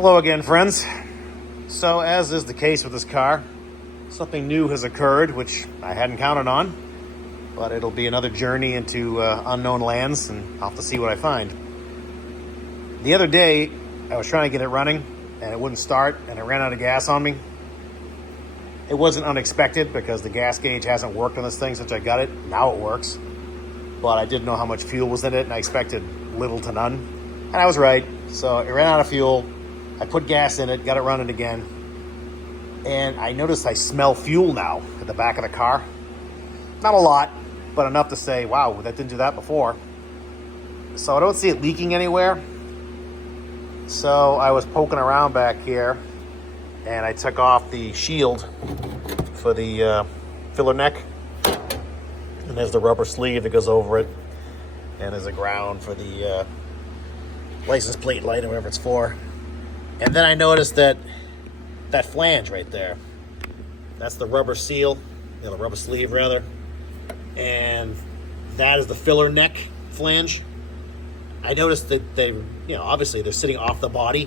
Hello again, friends. So, as is the case with this car, something new has occurred, which I hadn't counted on, but it'll be another journey into unknown lands, and I'll have to see what I find. The other day, I was trying to get it running, and it wouldn't start, and it ran out of gas on me. It wasn't unexpected, because the gas gauge hasn't worked on this thing since I got it. Now it works, but I didn't know how much fuel was in it, and I expected little to none, and I was right. So it ran out of fuel. I put gas in it, got it running again, and I noticed I smell fuel now at the back of the car. Not a lot, but enough to say, wow, that didn't do that before. So I don't see it leaking anywhere. So I was poking around back here, and I took off the shield for the filler neck, and there's the rubber sleeve that goes over it, and there's a ground for the license plate light or whatever it's for. And then I noticed that flange right there, that's the rubber seal, the rubber sleeve rather, and that is the filler neck flange. I noticed that they, obviously they're sitting off the body,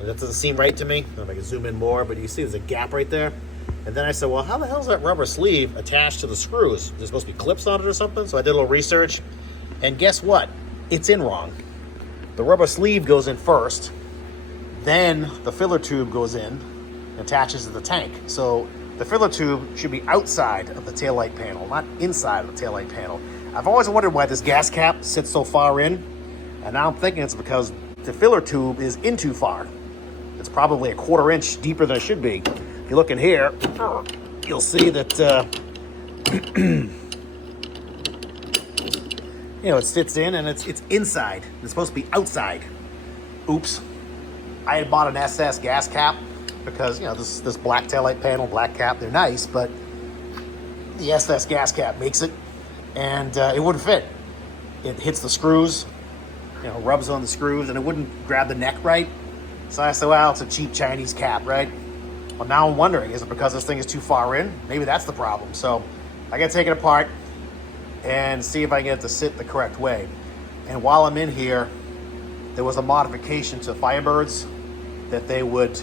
and that doesn't seem right to me. I don't know if I can zoom in more, but you see there's a gap right there. And then I said, well, how the hell is that rubber sleeve attached to the screws? There's supposed to be clips on it or something? So I did a little research, and guess what? It's in wrong. The rubber sleeve goes in first, then the filler tube goes in and attaches to the tank. So the filler tube should be outside of the taillight panel, not inside of the taillight panel. I've always wondered why this gas cap sits so far in, and now I'm thinking it's because the filler tube is in too far. It's probably a 1/4 inch deeper than it should be. If you look in here, you'll see that it fits in, and it's inside. It's supposed to be outside. Oops. I had bought an SS gas cap because, this black taillight panel, black cap, they're nice, but the SS gas cap makes it, and it wouldn't fit. It hits the screws, rubs on the screws, and it wouldn't grab the neck right. So I said, well, it's a cheap Chinese cap, right? Well, now I'm wondering, is it because this thing is too far in? Maybe that's the problem. So I got to take it apart and see if I can get it to sit the correct way. And while I'm in here, there was a modification to Firebirds that they would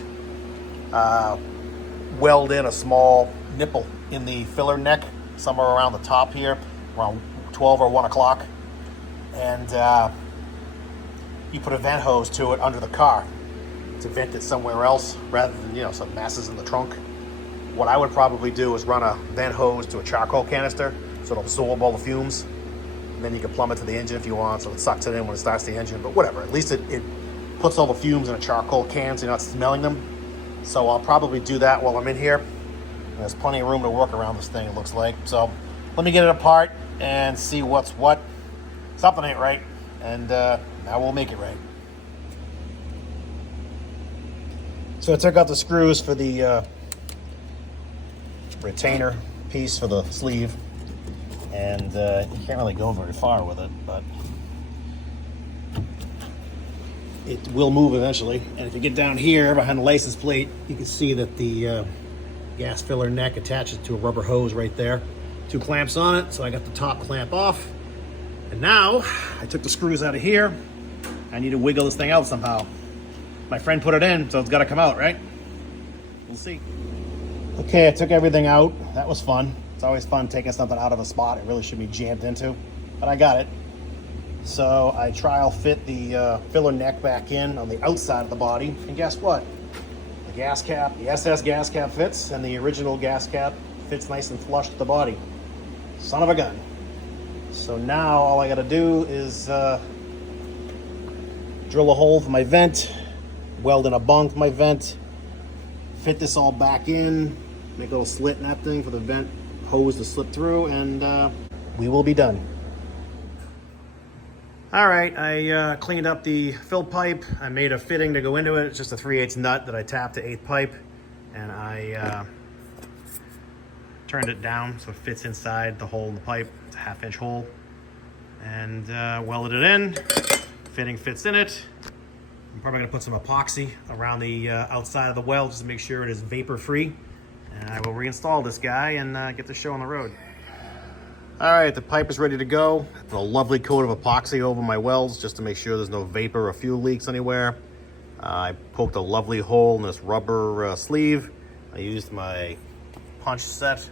weld in a small nipple in the filler neck, somewhere around the top here, around 12 or 1 o'clock. And you put a vent hose to it under the car to vent it somewhere else rather than, some masses in the trunk. What I would probably do is run a vent hose to a charcoal canister so it'll absorb all the fumes. And then you can plumb it to the engine if you want, so it sucks it in when it starts the engine. But whatever, at least it puts all the fumes in a charcoal can so you're not smelling them. So I'll probably do that while I'm in here. And there's plenty of room to work around this thing, it looks like. So let me get it apart and see what's what. Something ain't right, and now we'll make it right. So I took out the screws for the retainer piece for the sleeve. And you can't really go very far with it, but it will move eventually. And if you get down here behind the license plate, you can see that the gas filler neck attaches to a rubber hose right there. 2 clamps on it, so I got the top clamp off. And now I took the screws out of here. I need to wiggle this thing out somehow. My friend put it in, so it's got to come out, right? We'll see. Okay, I took everything out. That was fun. It's always fun taking something out of a spot it really should be jammed into, but I got it. So I trial fit the filler neck back in on the outside of the body, and guess what? The gas cap, the SS gas cap fits, and the original gas cap fits nice and flush to the body. Son of a gun. So now all I gotta do is drill a hole for my vent, weld in a bung for my vent, fit this all back in, make a little slit in that thing for the vent hose to slip through, and we will be done. All right, I cleaned up the fill pipe. I made a fitting to go into it. It's just a 3/8 nut that I tapped to 1/8 pipe, and I turned it down so it fits inside the hole in the pipe. It's a 1/2 inch hole, and welded it in. Fitting fits in it. I'm probably gonna put some epoxy around the outside of the weld just to make sure it is vapor free. And I will reinstall this guy and get the show on the road. All right, the pipe is ready to go. Put a lovely coat of epoxy over my welds just to make sure there's no vapor or fuel leaks anywhere. I poked a lovely hole in this rubber sleeve. I used my punch set,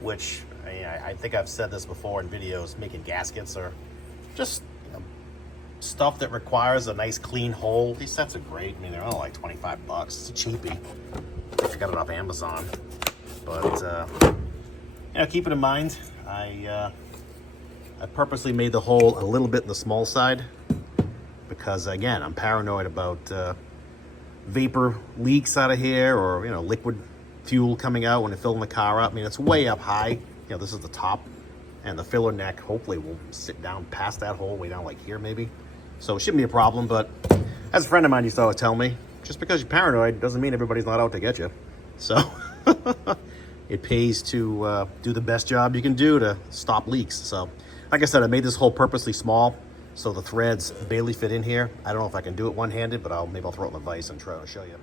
which I think I've said this before in videos, making gaskets or just stuff that requires a nice clean hole. These sets are great. I mean, they're only like 25 bucks. It's a cheapie if you got it off Amazon. But keep it in mind, I purposely made the hole a little bit in the small side because, again, I'm paranoid about vapor leaks out of here, or liquid fuel coming out when you're filling the car up. I mean, it's way up high. This is the top, and the filler neck hopefully will sit down past that hole, way down like here maybe. So it shouldn't be a problem. But as a friend of mine used to always tell me, just because you're paranoid doesn't mean everybody's not out to get you. So it pays to do the best job you can do to stop leaks. So like I said, I made this hole purposely small so the threads barely fit in here. I don't know if I can do it one-handed, but maybe I'll throw it in the vise and try to show you.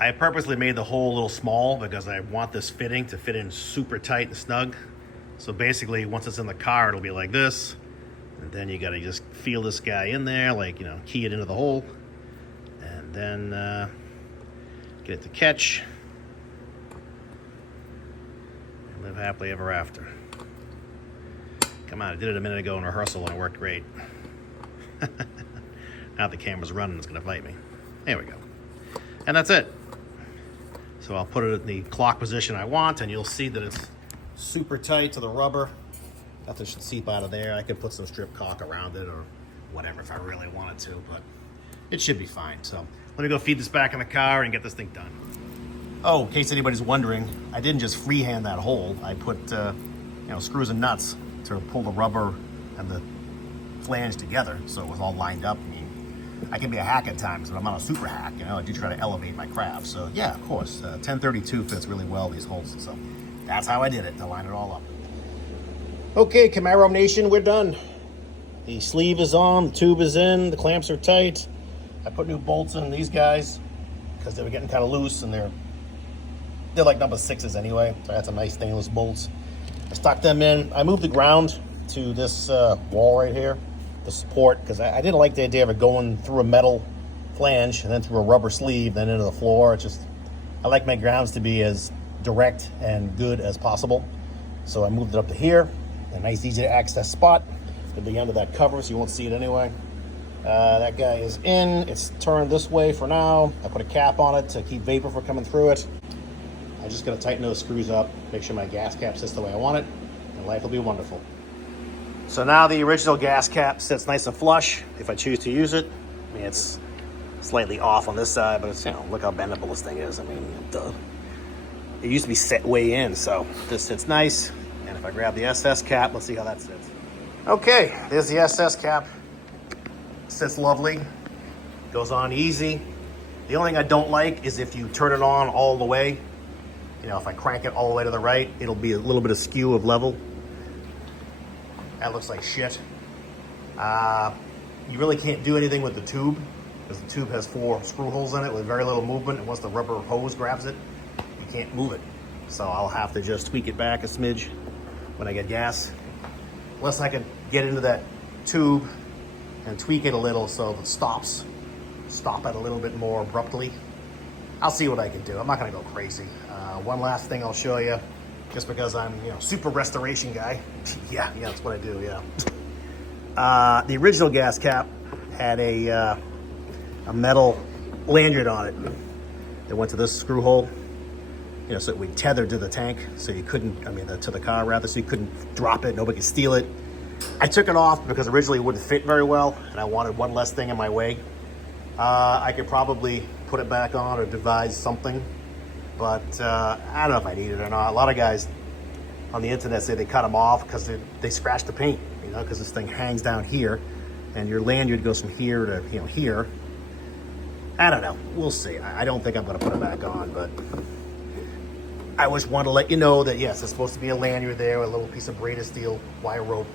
I purposely made the hole a little small because I want this fitting to fit in super tight and snug. So basically, once it's in the car, it'll be like this. And then you gotta just feel this guy in there, like, key it into the hole. And then get it to catch. And live happily ever after. Come on, I did it a minute ago in rehearsal and it worked great. Now the camera's running, it's gonna fight me. There we go. And that's it. So I'll put it in the clock position I want, and you'll see that it's super tight to the rubber. Nothing should seep out of there. I could put some strip caulk around it or whatever if I really wanted to, but it should be fine. So let me go feed this back in the car and get this thing done. Oh, in case anybody's wondering, I didn't just freehand that hole. I put screws and nuts to pull the rubber and the flange together so it was all lined up. I mean, I can be a hack at times, but I'm not a super hack. I do try to elevate my craft. So yeah, of course, 1032 fits really well, these holes. So that's how I did it, to line it all up. Okay, Camaro Nation, we're done. The sleeve is on, the tube is in, the clamps are tight. I put new bolts in these guys because they were getting kind of loose, and they're like number 6s anyway. So I had some nice stainless bolts. I stuck them in. I moved the ground to this wall right here, the support, because I didn't like the idea of it going through a metal flange and then through a rubber sleeve, then into the floor. I like my grounds to be as direct and good as possible. So I moved it up to here, a nice easy to access spot at the end of that cover, so you won't see it anyway. That guy is in, it's turned this way for now. I put a cap on it to keep vapor from coming through it. I just gotta tighten those screws up, make sure my gas cap sits the way I want it, and life will be wonderful. So now the original gas cap sits nice and flush if I choose to use it. I mean, it's slightly off on this side, but it's, look how bendable this thing is. I mean, it used to be set way in, so this sits nice. And if I grab the SS cap, let's see how that sits. Okay, there's the SS cap. Sits lovely, goes on easy. The only thing I don't like is if you turn it on all the way. If I crank it all the way to the right, it'll be a little bit askew of level. That looks like shit. You really can't do anything with the tube because the tube has 4 screw holes in it with very little movement, and once the rubber hose grabs it, you can't move it. So I'll have to just tweak it back a smidge when I get gas. Unless I could get into that tube and tweak it a little so it stop it a little bit more abruptly. I'll see what I can do. I'm not gonna go crazy. One last thing I'll show you, just because I'm super restoration guy. yeah, that's what I do, yeah. The original gas cap had a metal lanyard on it that went to this screw hole, so it would tether to the tank, so you couldn't, to the car rather, so you couldn't drop it, nobody could steal it. I took it off because originally it wouldn't fit very well, and I wanted one less thing in my way. I could probably put it back on or devise something, but I don't know if I need it or not. A lot of guys on the internet say they cut them off because they scratch the paint, because this thing hangs down here, and your lanyard goes from here to here. I don't know. We'll see. I don't think I'm going to put it back on, but I just want to let you know that yes, there's supposed to be a lanyard there, a little piece of braided steel wire rope,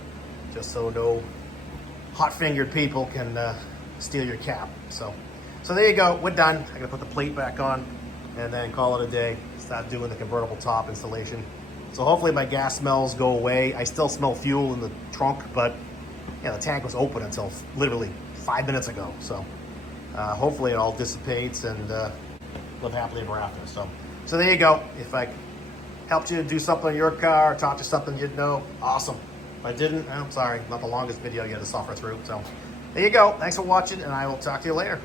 just so no hot-fingered people can steal your cap. So there you go. We're done. I'm gonna put the plate back on and then call it a day. Start doing the convertible top installation. So hopefully my gas smells go away. I still smell fuel in the trunk, but the tank was open until literally 5 minutes ago. So hopefully it all dissipates and live happily ever after. So there you go. If I helped you do something on your car, or taught you something you'd know, awesome. If I didn't, I'm sorry, not the longest video you had to suffer through. So there you go. Thanks for watching, and I will talk to you later.